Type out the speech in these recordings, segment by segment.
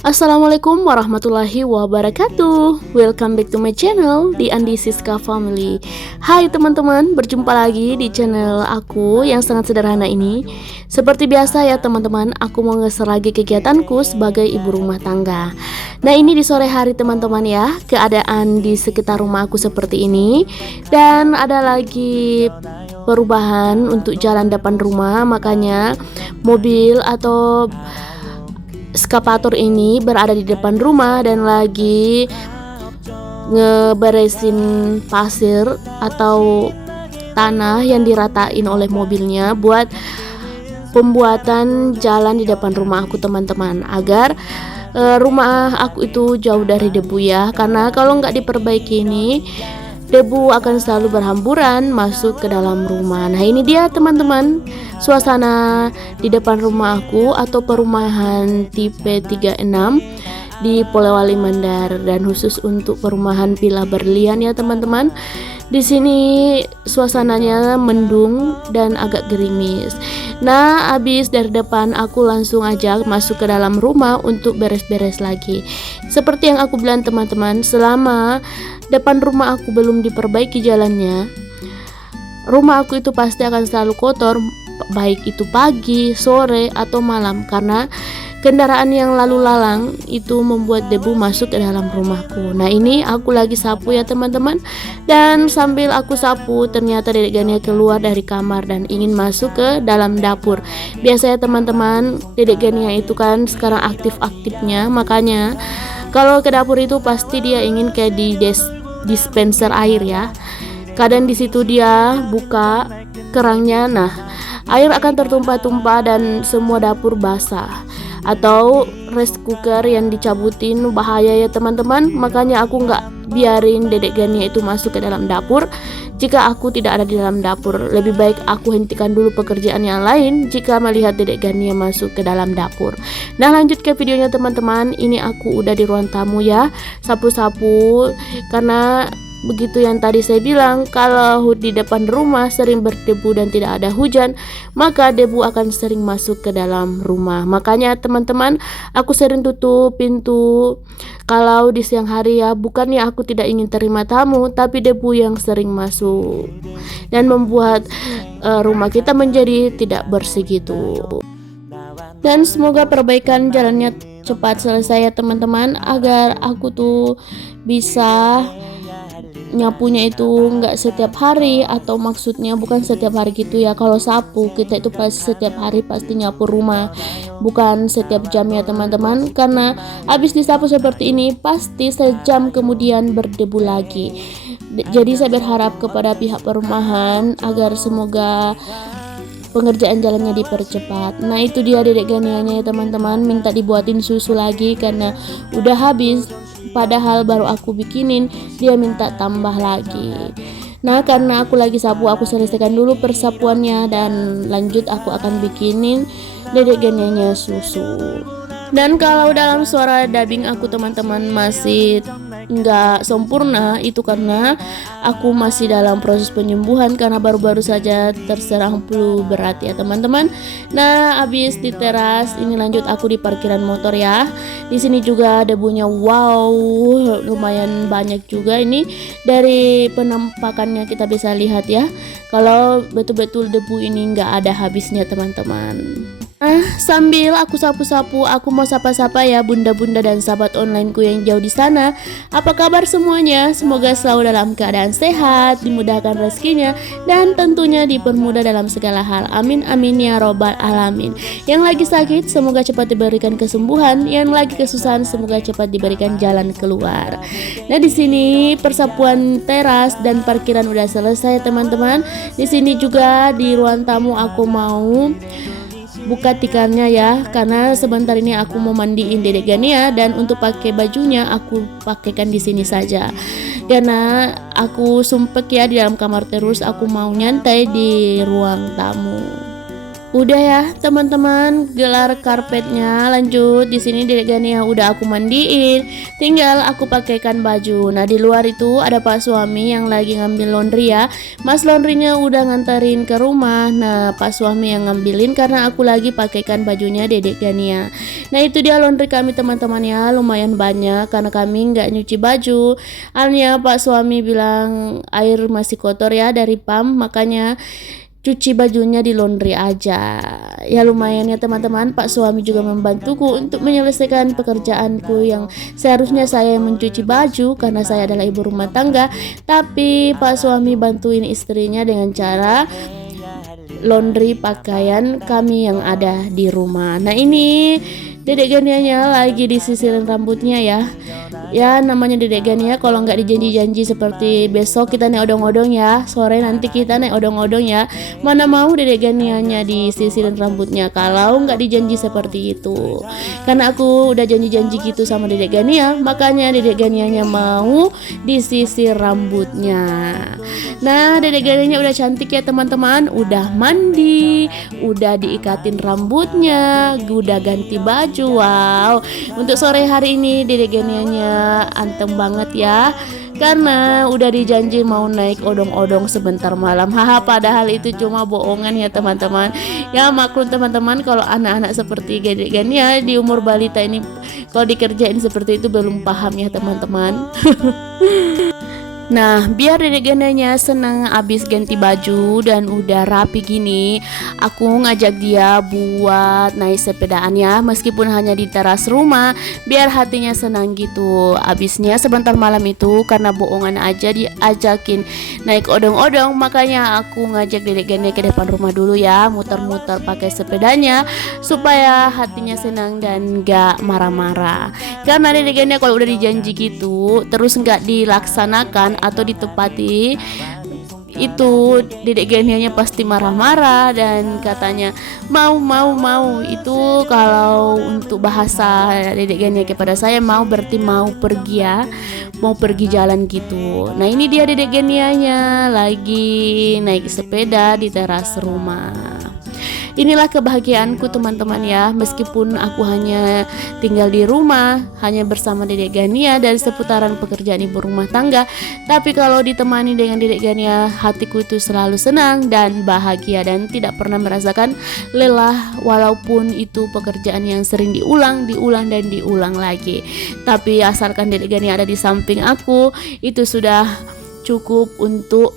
Assalamualaikum warahmatullahi wabarakatuh. Welcome back to my channel di Andi Siska Family. Hai teman-teman, berjumpa lagi di channel aku yang sangat sederhana ini. Seperti biasa ya teman-teman, aku mau nge-share lagi kegiatanku sebagai ibu rumah tangga. Nah ini di sore hari teman-teman ya, keadaan di sekitar rumah aku seperti ini. Dan ada lagi perubahan untuk jalan depan rumah, makanya mobil atau eskavator ini berada di depan rumah dan lagi ngeberesin pasir atau tanah yang diratain oleh mobilnya buat pembuatan jalan di depan rumah aku teman-teman, agar rumah aku itu jauh dari debu ya, karena kalau nggak diperbaiki ini debu akan selalu berhamburan masuk ke dalam rumah. Nah ini dia teman-teman, suasana di depan rumah aku atau perumahan tipe 36 di Polewali Mandar, dan khusus untuk perumahan Villa Berlian ya teman-teman. Di sini suasananya mendung dan agak gerimis. Nah, habis dari depan aku langsung aja masuk ke dalam rumah untuk beres-beres lagi. Seperti yang aku bilang teman-teman, selama depan rumah aku belum diperbaiki jalannya, rumah aku itu pasti akan selalu kotor, baik itu pagi, sore, atau malam, karena kendaraan yang lalu lalang itu membuat debu masuk ke dalam rumahku. Nah ini aku lagi sapu ya teman-teman, dan sambil aku sapu ternyata Dedek Gania keluar dari kamar dan ingin masuk ke dalam dapur. Biasanya teman-teman, Dedek Gania itu kan sekarang aktif-aktifnya, makanya kalau ke dapur itu pasti dia ingin kayak di dispenser air ya. Kadang di situ dia buka kerangnya, nah air akan tertumpah-tumpah dan semua dapur basah. Atau rice cooker yang dicabutin, bahaya ya teman-teman. Makanya aku nggak biarin Dedek Gania itu masuk ke dalam dapur jika aku tidak ada di dalam dapur. Lebih baik aku hentikan dulu pekerjaan yang lain jika melihat Dedek Gania masuk ke dalam dapur. Nah lanjut ke videonya teman-teman. Ini aku udah di ruang tamu ya, sapu-sapu, karena begitu yang tadi saya bilang, kalau di depan rumah sering berdebu dan tidak ada hujan, maka debu akan sering masuk ke dalam rumah. Makanya teman-teman, aku sering tutup pintu kalau di siang hari ya. Bukannya aku tidak ingin terima tamu, tapi debu yang sering masuk dan membuat rumah kita menjadi tidak bersih gitu. Dan semoga perbaikan jalannya cepat selesai ya teman-teman, agar aku tuh bisa nyapunya itu nggak setiap hari, atau maksudnya bukan setiap hari gitu ya. Kalau sapu kita itu pas setiap hari pasti nyapu rumah, bukan setiap jam ya teman-teman, karena habis disapu seperti ini pasti sejam kemudian berdebu lagi. Jadi saya berharap kepada pihak perumahan agar semoga pengerjaan jalannya dipercepat. Nah itu dia Dedek Ganianya ya teman-teman, minta dibuatin susu lagi karena udah habis, padahal baru aku bikinin, dia minta tambah lagi. Nah karena aku lagi sapu, aku selesaikan dulu persapuannya dan lanjut aku akan bikinin Dedek Ganianya susu. Dan kalau dalam suara dubbing aku teman-teman masih nggak sempurna, itu karena aku masih dalam proses penyembuhan karena baru-baru saja terserang flu berat ya teman-teman. Nah habis di teras ini lanjut aku di parkiran motor ya. Di sini juga debunya wow lumayan banyak juga. Ini dari penampakannya kita bisa lihat ya, kalau betul-betul debu ini nggak ada habisnya teman-teman. Nah, sambil aku sapu-sapu, aku mau sapa-sapa ya bunda-bunda dan sahabat onlineku yang jauh di sana. Apa kabar semuanya? Semoga selalu dalam keadaan sehat, dimudahkan rezekinya, dan tentunya dipermudah dalam segala hal. Amin amin ya robbal alamin. Yang lagi sakit semoga cepat diberikan kesembuhan, yang lagi kesusahan semoga cepat diberikan jalan keluar. Nah, di sini persapuan teras dan parkiran udah selesai teman-teman. Di sini juga di ruang tamu aku mau buka tikarnya ya, karena sebentar ini aku mau mandiin Dedek Gania, dan untuk pakai bajunya aku pakaikan di sini saja karena aku sumpek ya di dalam kamar terus. Aku mau nyantai di ruang tamu. Udah ya teman-teman, gelar karpetnya. Lanjut, di sini Dedek Gania udah aku mandiin, tinggal aku pakaikan baju. Nah di luar itu ada Pak suami yang lagi ngambil laundry ya. Mas laundrynya udah nganterin ke rumah. Nah Pak suami yang ngambilin karena aku lagi pakaikan bajunya Dedek Gania. Nah itu dia laundry kami teman-teman ya, lumayan banyak karena kami nggak nyuci baju. Alnya Pak suami bilang air masih kotor ya dari pam, makanya cuci bajunya di laundry aja. Ya lumayan ya teman-teman, Pak suami juga membantuku untuk menyelesaikan pekerjaanku yang seharusnya saya mencuci baju karena saya adalah ibu rumah tangga, tapi Pak suami bantuin istrinya dengan cara laundry pakaian kami yang ada di rumah. Nah ini Dedek Ganianya lagi disisirin rambutnya ya. Ya namanya Dedek Gania kalau nggak dijanji-janji seperti besok kita naik odong-odong ya, sore nanti kita naik odong-odong ya. Mana mau Dedek Ganianya disisirin rambutnya kalau nggak dijanji seperti itu. Karena aku udah janji-janji gitu sama Dedek Gania, makanya Dedek Ganianya mau disisir rambutnya. Nah Dedek Ganianya udah cantik ya teman-teman, udah mandi, udah diikatin rambutnya, udah ganti baju. Wow, untuk sore hari ini Dedek Ganianya anteng banget ya, karena udah dijanji mau naik odong-odong sebentar malam. Haha, padahal itu cuma bohongan ya teman-teman. Ya maklum teman-teman, kalau anak-anak seperti Dedek Gania di umur balita ini kalau dikerjain seperti itu belum paham ya teman-teman. Nah biar Dedek Ganianya senang abis ganti baju dan udah rapi gini, aku ngajak dia buat naik sepedaan ya, meskipun hanya di teras rumah, biar hatinya senang gitu. Abisnya sebentar malam itu karena bohongan aja diajakin naik odong-odong, makanya aku ngajak Dedek Gania ke depan rumah dulu ya, muter-muter pakai sepedanya supaya hatinya senang dan gak marah-marah. Karena Dedek Gania kalau udah dijanji gitu terus gak dilaksanakan atau ditepati, itu Dedek Ganianya pasti marah-marah dan katanya mau. Itu kalau untuk bahasa Dedek Gania kepada saya mau berarti mau pergi ya, mau pergi jalan gitu. Nah ini dia Dedek Ganianya lagi naik sepeda di teras rumah. Inilah kebahagiaanku teman-teman ya, meskipun aku hanya tinggal di rumah, hanya bersama Dedek Gania dari seputaran pekerjaan ibu rumah tangga, tapi kalau ditemani dengan Dedek Gania, hatiku itu selalu senang dan bahagia dan tidak pernah merasakan lelah, walaupun itu pekerjaan yang sering diulang lagi. Tapi asalkan Dedek Gania ada di samping aku, itu sudah cukup untuk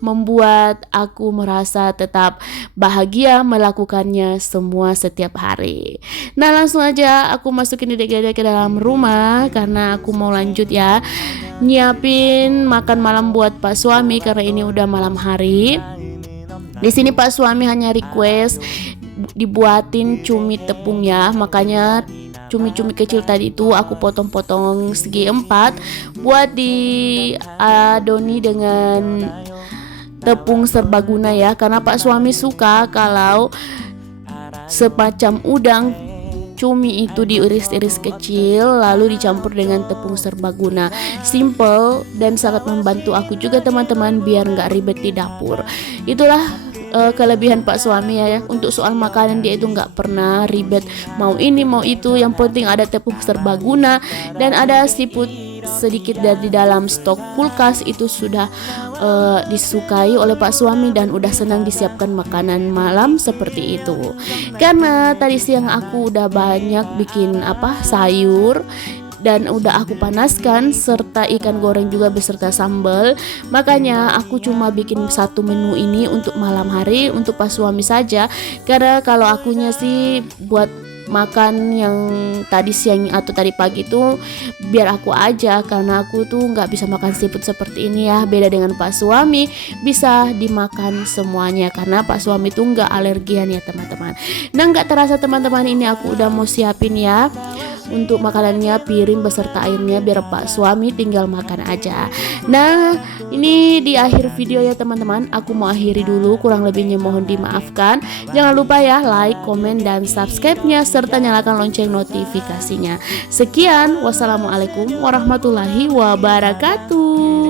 membuat aku merasa tetap bahagia melakukannya semua setiap hari. Nah langsung aja aku masukin Dedek Gania ke dalam rumah karena aku mau lanjut ya nyiapin makan malam buat Pak suami karena ini udah malam hari. Di sini Pak suami hanya request dibuatin cumi tepung ya, makanya cumi-cumi kecil tadi itu aku potong-potong segi 4 buat diadoni dengan tepung serbaguna ya, karena Pak suami suka kalau semacam udang cumi itu diiris-iris kecil lalu dicampur dengan tepung serbaguna. Simple dan sangat membantu aku juga teman-teman biar nggak ribet di dapur. Itulah kelebihan Pak suami ya. Untuk soal makanan dia itu nggak pernah ribet mau ini mau itu, yang penting ada tepung serbaguna dan ada siput sedikit dari dalam stok kulkas, itu sudah disukai oleh Pak suami dan udah senang disiapkan makanan malam seperti itu. Karena tadi siang aku udah banyak bikin sayur dan udah aku panaskan serta ikan goreng juga beserta sambal, makanya aku cuma bikin satu menu ini untuk malam hari untuk Pak suami saja, karena kalau akunya sih buat makan yang tadi siang atau tadi pagi itu biar aku aja, karena aku tuh nggak bisa makan seafood seperti ini ya, beda dengan Pak suami bisa dimakan semuanya karena Pak suami tuh nggak alergian ya teman-teman. Nah nggak terasa teman-teman, ini aku udah mau siapin ya untuk makanannya, piring beserta airnya biar Pak suami tinggal makan aja. Nah ini di akhir video ya teman-teman, aku mau akhiri dulu, kurang lebihnya mohon dimaafkan. Jangan lupa ya like, komen, dan subscribe-nya serta nyalakan lonceng notifikasinya. Sekian, wassalamualaikum warahmatullahi wabarakatuh.